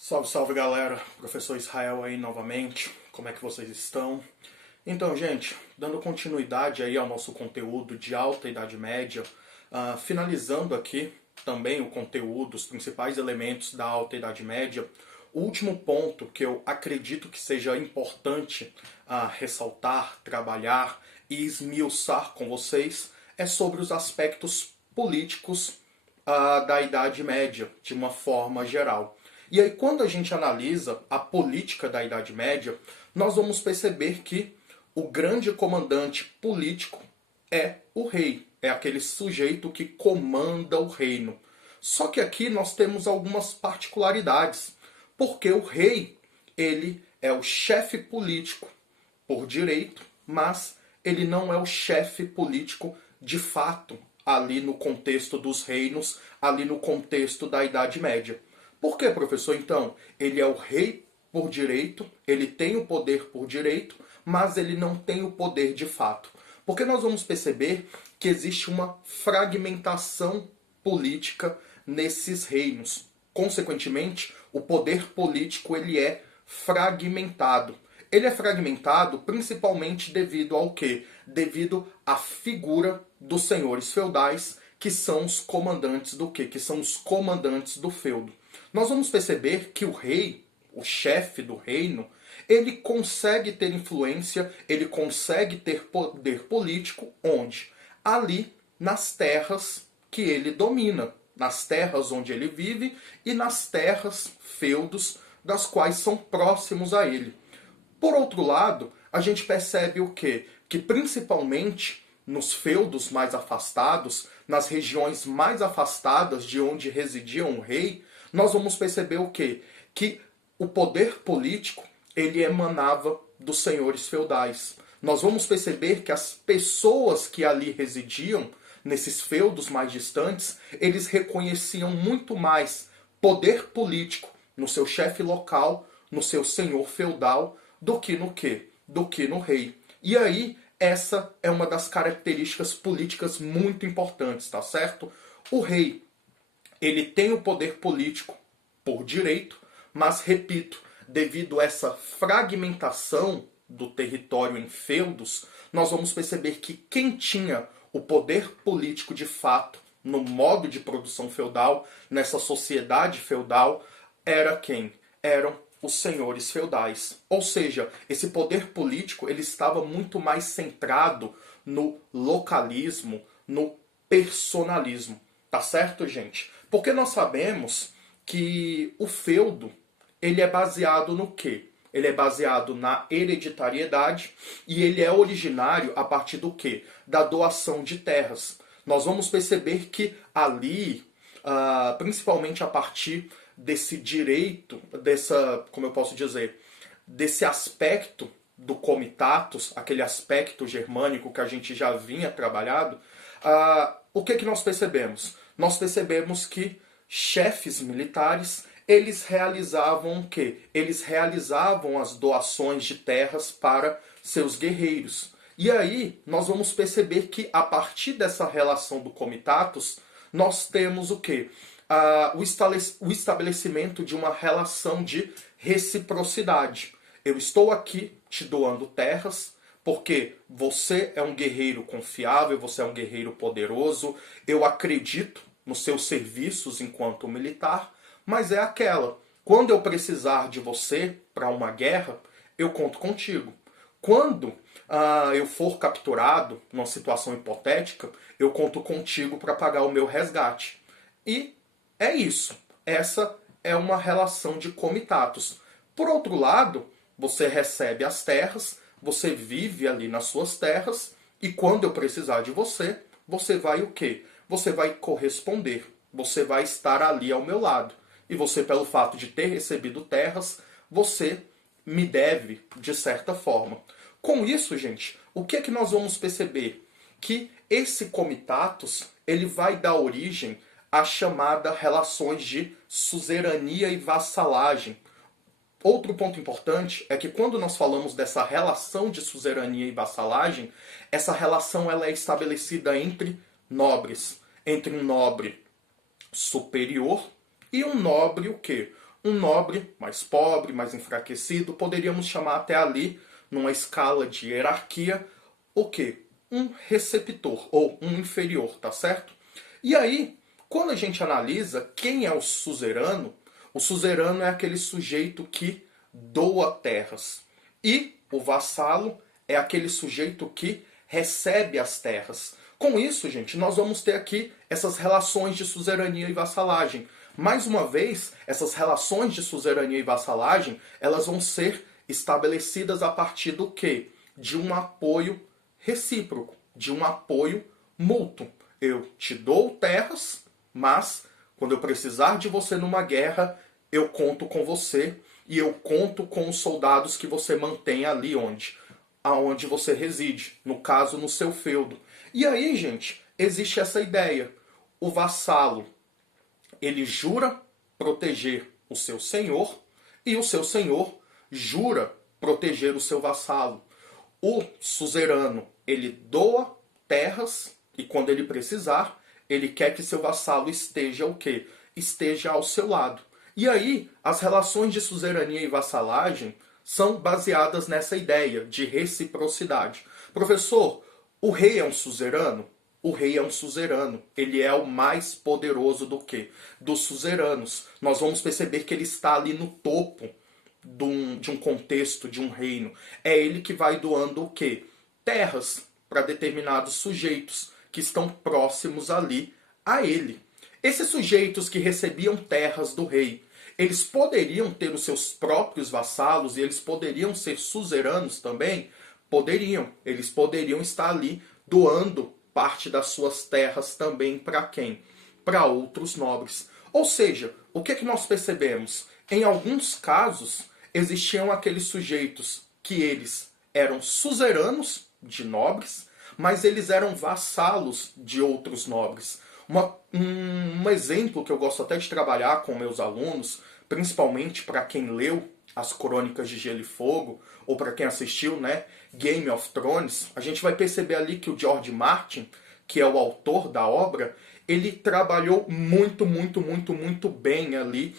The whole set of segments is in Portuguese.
Salve, salve galera, professor Israel aí novamente, como é que vocês estão? Então, gente, dando continuidade aí ao nosso conteúdo de Alta Idade Média, finalizando aqui também o conteúdo, os principais elementos da Alta Idade Média, o último ponto que eu acredito que seja importante ressaltar, trabalhar e esmiuçar com vocês é sobre os aspectos políticos da Idade Média, de uma forma geral. E aí, quando a gente analisa a política da Idade Média, nós vamos perceber que o grande comandante político é o rei, é aquele sujeito que comanda o reino. Só que aqui nós temos algumas particularidades, porque o rei, ele é o chefe político por direito, mas ele não é o chefe político de fato ali no contexto dos reinos, ali no contexto da Idade Média. Por que, professor? Então, ele é o rei por direito, ele tem o poder por direito, mas ele não tem o poder de fato. Porque nós vamos perceber que existe uma fragmentação política nesses reinos. Consequentemente, o poder político ele é fragmentado. Ele é fragmentado principalmente devido ao quê? Devido à figura dos senhores feudais, que são os comandantes do quê? Que são os comandantes do feudo. Nós vamos perceber que o rei, o chefe do reino, ele consegue ter influência, ele consegue ter poder político onde? Ali nas terras que ele domina, nas terras onde ele vive e nas terras, feudos, das quais são próximos a ele. Por outro lado, a gente percebe o quê? Que principalmente nos feudos mais afastados, nas regiões mais afastadas de onde residia um rei, nós vamos perceber o quê? Que o poder político, ele emanava dos senhores feudais. Nós vamos perceber que as pessoas que ali residiam, nesses feudos mais distantes, eles reconheciam muito mais poder político no seu chefe local, no seu senhor feudal, do que no quê? Do que no rei. E aí, essa é uma das características políticas muito importantes, tá certo? O rei, ele tem o poder político por direito, mas, repito, devido a essa fragmentação do território em feudos, nós vamos perceber que quem tinha o poder político de fato no modo de produção feudal, nessa sociedade feudal, era quem? Eram os senhores feudais. Ou seja, esse poder político ele estava muito mais centrado no localismo, no personalismo. Tá certo, gente? Porque nós sabemos que o feudo ele é baseado no quê? Ele é baseado na hereditariedade e ele é originário a partir do quê? Da doação de terras. Nós vamos perceber que ali, principalmente a partir desse direito, como eu posso dizer, desse aspecto do comitatus, aquele aspecto germânico que a gente já vinha trabalhado, o que nós percebemos? Nós percebemos que chefes militares, eles realizavam o quê? Eles realizavam as doações de terras para seus guerreiros. E aí nós vamos perceber que a partir dessa relação do comitatus, nós temos o quê? O estabelecimento de uma relação de reciprocidade. Eu estou aqui te doando terras, porque você é um guerreiro confiável, você é um guerreiro poderoso, eu acredito nos seus serviços enquanto militar, mas é aquela. Quando eu precisar de você para uma guerra, eu conto contigo. Quando eu for capturado, numa situação hipotética, eu conto contigo para pagar o meu resgate. E é isso. Essa é uma relação de comitatus. Por outro lado, você recebe as terras, você vive ali nas suas terras, e quando eu precisar de você, você vai o quê? Você vai corresponder. Você vai estar ali ao meu lado. E você, pelo fato de ter recebido terras, você me deve, de certa forma. Com isso, gente, o que é que nós vamos perceber? Que esse comitatus, ele vai dar origem à chamada relações de suzerania e vassalagem. Outro ponto importante é que quando nós falamos dessa relação de suzerania e vassalagem, essa relação ela é estabelecida entre nobres, entre um nobre superior e um nobre o quê? um nobre mais pobre, mais enfraquecido, poderíamos chamar até ali, numa escala de hierarquia, o quê? Um receptor, ou um inferior, tá certo? E aí, quando a gente analisa quem é o suzerano é aquele sujeito que doa terras. E o vassalo é aquele sujeito que recebe as terras. Com isso, gente, nós vamos ter aqui essas relações de suzerania e vassalagem. Mais uma vez, essas relações de suzerania e vassalagem, elas vão ser estabelecidas a partir do quê? De um apoio recíproco, de um apoio mútuo. Eu te dou terras, mas quando eu precisar de você numa guerra, eu conto com você e eu conto com os soldados que você mantém ali aonde você reside, no caso no seu feudo. E aí, gente, existe essa ideia. O vassalo, ele jura proteger o seu senhor e o seu senhor jura proteger o seu vassalo. O suzerano, ele doa terras e quando ele precisar, ele quer que seu vassalo esteja o quê? Esteja ao seu lado. E aí, as relações de suzerania e vassalagem são baseadas nessa ideia de reciprocidade. Professor, o rei é um suzerano? O rei é um suzerano. Ele é o mais poderoso do que? Dos suzeranos. Nós vamos perceber que ele está ali no topo de um contexto, de um reino. É ele que vai doando o quê? Terras para determinados sujeitos que estão próximos ali a ele. Esses sujeitos que recebiam terras do rei, eles poderiam ter os seus próprios vassalos e eles poderiam ser suzeranos também? Poderiam. Eles poderiam estar ali doando parte das suas terras também para quem? Para outros nobres. Ou seja, o que nós percebemos? Em alguns casos, existiam aqueles sujeitos que eles eram suzeranos de nobres, mas eles eram vassalos de outros nobres. Um exemplo que eu gosto até de trabalhar com meus alunos, principalmente para quem leu as Crônicas de Gelo e Fogo, ou para quem assistiu, né, Game of Thrones, a gente vai perceber ali que o George Martin, que é o autor da obra, ele trabalhou muito bem ali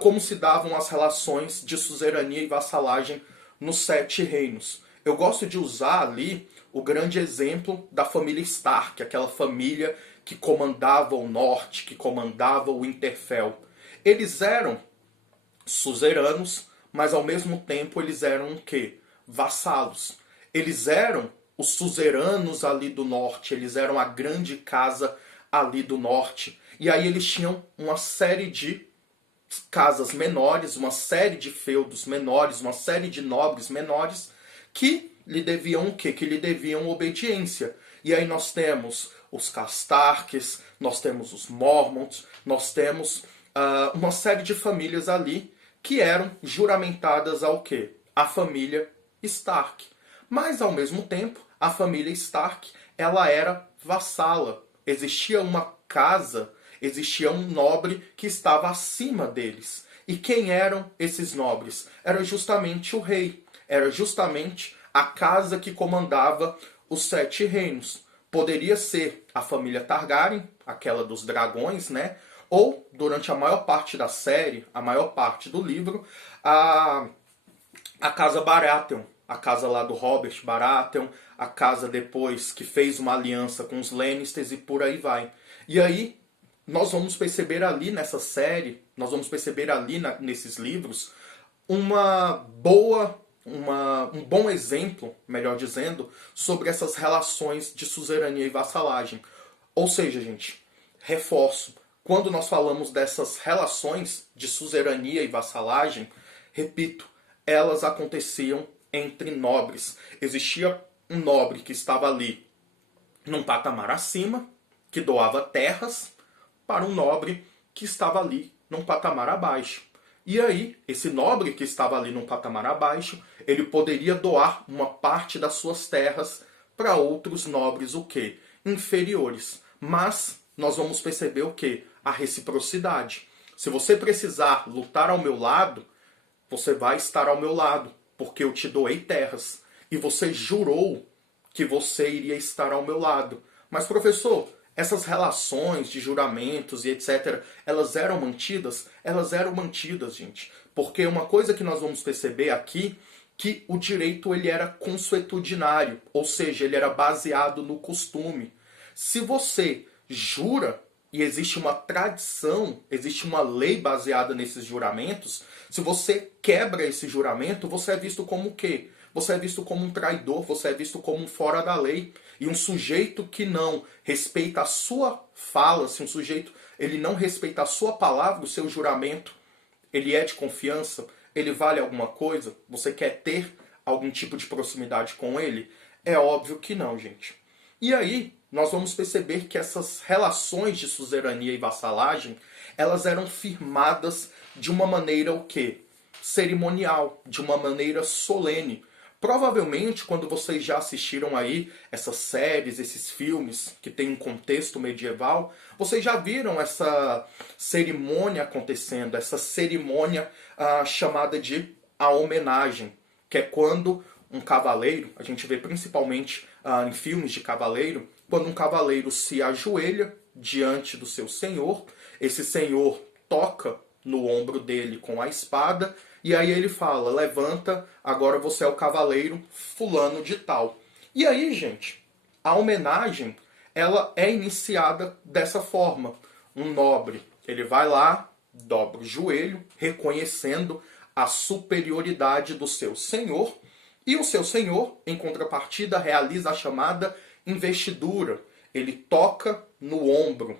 como se davam as relações de suzerania e vassalagem nos Sete Reinos. Eu gosto de usar ali o grande exemplo da família Stark, aquela família que comandava o norte, que comandava o Winterfell. Eles eram suzeranos, mas ao mesmo tempo eles eram o quê? Vassalos. Eles eram os suzeranos ali do norte, eles eram a grande casa ali do norte. E aí eles tinham uma série de casas menores, uma série de feudos menores, uma série de nobres menores que lhe deviam o quê? Que lhe deviam obediência. E aí nós temos os Castarques, nós temos os Mormonts, nós temos uma série de famílias ali que eram juramentadas ao quê? A família Stark. Mas, ao mesmo tempo, a família Stark ela era vassala. Existia uma casa, existia um nobre que estava acima deles. E quem eram esses nobres? Era justamente o rei. Era justamente a casa que comandava os Sete Reinos. Poderia ser a família Targaryen, aquela dos dragões, né? Ou, durante a maior parte da série, a maior parte do livro, a casa Baratheon, a casa lá do Robert Baratheon, a casa depois que fez uma aliança com os Lannisters e por aí vai. E aí, nós vamos perceber ali nessa série, nós vamos perceber ali nesses livros, um bom exemplo, melhor dizendo, sobre essas relações de suzerania e vassalagem. Ou seja, gente, reforço, quando nós falamos dessas relações de suzerania e vassalagem, repito, elas aconteciam entre nobres. Existia um nobre que estava ali num patamar acima, que doava terras, para um nobre que estava ali num patamar abaixo. E aí, esse nobre que estava ali num patamar abaixo, ele poderia doar uma parte das suas terras para outros nobres, o quê? Inferiores. Mas nós vamos perceber o quê? A reciprocidade. Se você precisar lutar ao meu lado, você vai estar ao meu lado, porque eu te doei terras. E você jurou que você iria estar ao meu lado. Mas, professor, essas relações de juramentos e etc., elas eram mantidas? Elas eram mantidas, gente. Porque uma coisa que nós vamos perceber aqui, que o direito ele era consuetudinário, ou seja, ele era baseado no costume. Se você jura, e existe uma tradição, existe uma lei baseada nesses juramentos, se você quebra esse juramento, você é visto como o quê? Você é visto como um traidor, você é visto como um fora da lei. E um sujeito que não respeita a sua fala, se um sujeito ele não respeita a sua palavra, o seu juramento, ele é de confiança, ele vale alguma coisa? Você quer ter algum tipo de proximidade com ele? É óbvio que não, gente. E aí, nós vamos perceber que essas relações de suzerania e vassalagem, elas eram firmadas de uma maneira o quê? Cerimonial, de uma maneira solene. Provavelmente, quando vocês já assistiram aí essas séries, esses filmes que tem um contexto medieval, vocês já viram essa cerimônia acontecendo, essa cerimônia chamada de a homenagem, que é quando um cavaleiro, a gente vê principalmente em filmes de cavaleiro, quando um cavaleiro se ajoelha diante do seu senhor, esse senhor toca no ombro dele com a espada, e aí ele fala, levanta, agora você é o cavaleiro fulano de tal. E aí, gente, a homenagem, ela é iniciada dessa forma. Um nobre, ele vai lá, dobra o joelho, reconhecendo a superioridade do seu senhor, e o seu senhor, em contrapartida, realiza a chamada investidura. Ele toca no ombro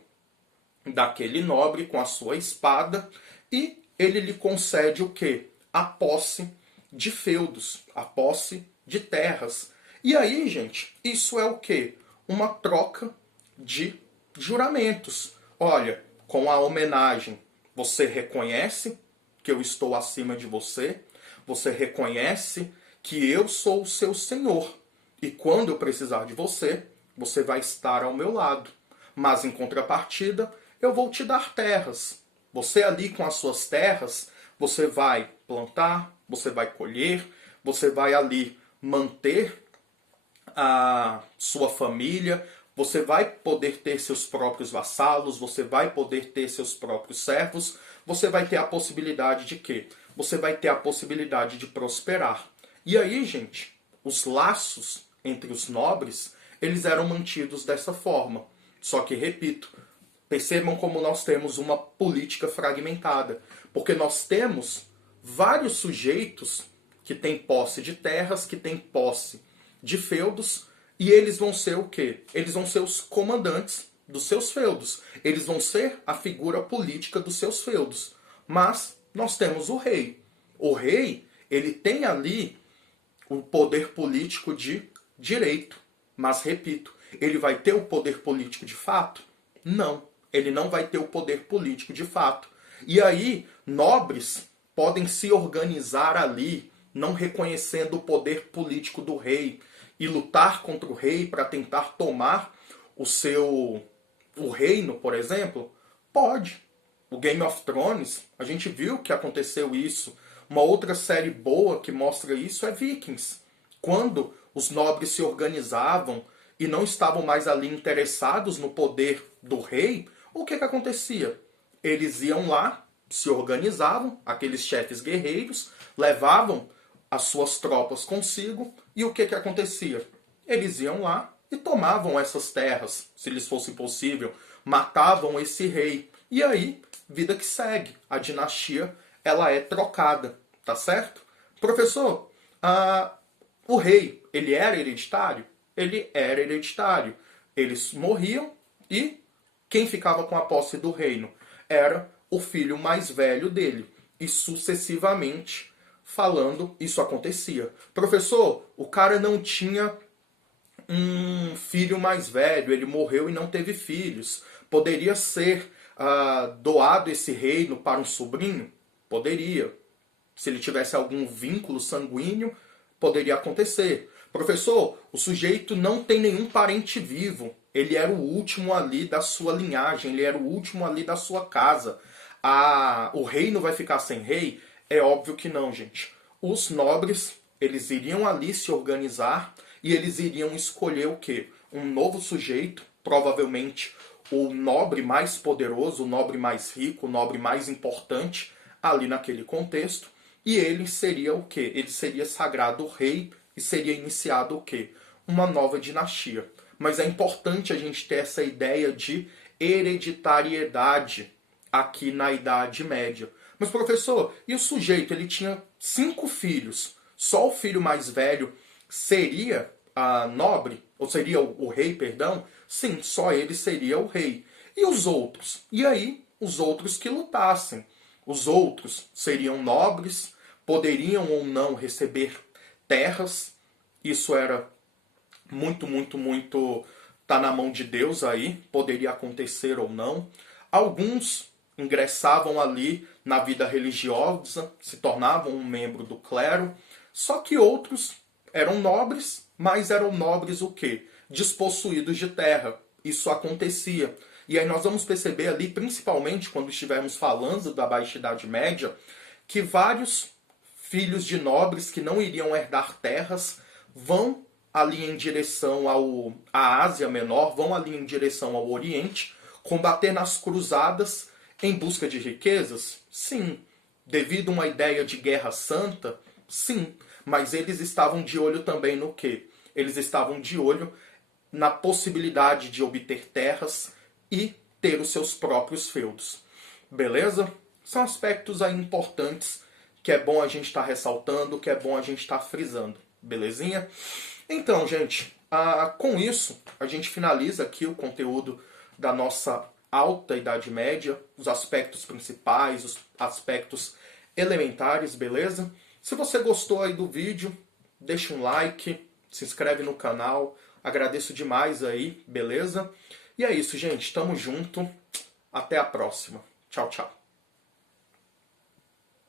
daquele nobre com a sua espada e ele lhe concede o quê? A posse de feudos, a posse de terras. E aí, gente, isso é o quê? Uma troca de juramentos. Olha, com a homenagem, você reconhece que eu estou acima de você, você reconhece que eu sou o seu senhor. E quando eu precisar de você, você vai estar ao meu lado. Mas em contrapartida, eu vou te dar terras. Você ali com as suas terras, você vai plantar, você vai colher, você vai ali manter a sua família, você vai poder ter seus próprios vassalos, você vai poder ter seus próprios servos, você vai ter a possibilidade de quê? Você vai ter a possibilidade de prosperar. E aí, gente, os laços entre os nobres, eles eram mantidos dessa forma. Só que, repito, percebam como nós temos uma política fragmentada. Porque nós temos vários sujeitos que têm posse de terras, que têm posse de feudos, e eles vão ser o quê? Eles vão ser os comandantes dos seus feudos. Eles vão ser a figura política dos seus feudos. Mas nós temos o rei. O rei, ele tem ali o poder político de direito. Mas, repito, ele vai ter o poder político de fato? Não. Ele não vai ter o poder político de fato. E aí, nobres podem se organizar ali, não reconhecendo o poder político do rei, e lutar contra o rei para tentar tomar o reino, por exemplo? Pode. O Game of Thrones, a gente viu que aconteceu isso. Uma outra série boa que mostra isso é Vikings. Quando os nobres se organizavam e não estavam mais ali interessados no poder do rei, o que acontecia? Eles iam lá, se organizavam, aqueles chefes guerreiros, levavam as suas tropas consigo, e o que acontecia? Eles iam lá e tomavam essas terras, se lhes fosse possível, matavam esse rei. E aí, vida que segue. A dinastia, ela é trocada, tá certo? Professor, o rei, ele era hereditário? Ele era hereditário. Eles morriam e quem ficava com a posse do reino? Era o filho mais velho dele. E sucessivamente falando, isso acontecia. Professor, o cara não tinha um filho mais velho, ele morreu e não teve filhos. Poderia ser doado esse reino para um sobrinho? Poderia. Se ele tivesse algum vínculo sanguíneo, poderia acontecer. Professor, o sujeito não tem nenhum parente vivo. Ele era o último ali da sua linhagem, ele era o último ali da sua casa. O reino vai ficar sem rei? É óbvio que não, gente. Os nobres, eles iriam ali se organizar e eles iriam escolher o quê? Um novo sujeito, provavelmente o nobre mais poderoso, o nobre mais rico, o nobre mais importante ali naquele contexto. E ele seria o quê? Ele seria sagrado rei e seria iniciado o quê? Uma nova dinastia. Mas é importante a gente ter essa ideia de hereditariedade aqui na Idade Média. Mas, professor, e o sujeito? Ele tinha 5 filhos. Só o filho mais velho seria nobre? Ou seria o rei, perdão? Sim, só ele seria o rei. E os outros? E aí, os outros que lutassem. Os outros seriam nobres, poderiam ou não receber terras. Isso era muito tá na mão de Deus aí, poderia acontecer ou não. Alguns ingressavam ali na vida religiosa, se tornavam um membro do clero, só que outros eram nobres, mas eram nobres o quê? Despossuídos de terra. Isso acontecia. E aí nós vamos perceber ali, principalmente quando estivermos falando da Baixa Idade Média, que vários filhos de nobres que não iriam herdar terras vão ali em direção à Ásia Menor, vão ali em direção ao Oriente, combater nas cruzadas em busca de riquezas? Sim. Devido a uma ideia de guerra santa? Sim. Mas eles estavam de olho também no quê? Eles estavam de olho na possibilidade de obter terras e ter os seus próprios feudos. Beleza? São aspectos aí importantes que é bom a gente estar ressaltando, que é bom a gente estar frisando. Belezinha? Então, gente, com isso, a gente finaliza aqui o conteúdo da nossa Alta Idade Média, os aspectos principais, os aspectos elementares, beleza? Se você gostou aí do vídeo, deixa um like, se inscreve no canal, agradeço demais aí, beleza? E é isso, gente, tamo junto, até a próxima. Tchau, tchau.